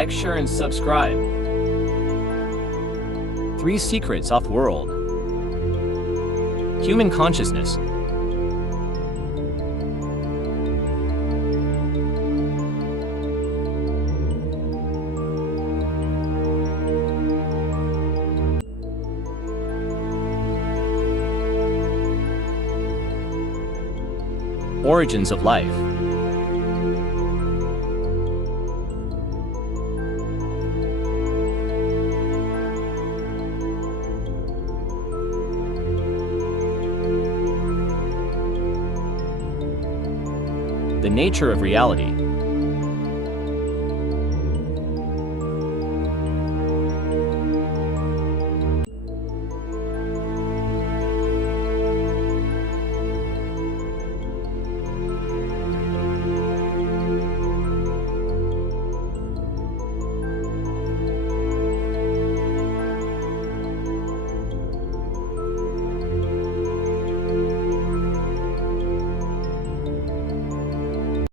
like, share, and subscribe. 3 Secrets of World. Human consciousness. Origins of life. The nature of reality.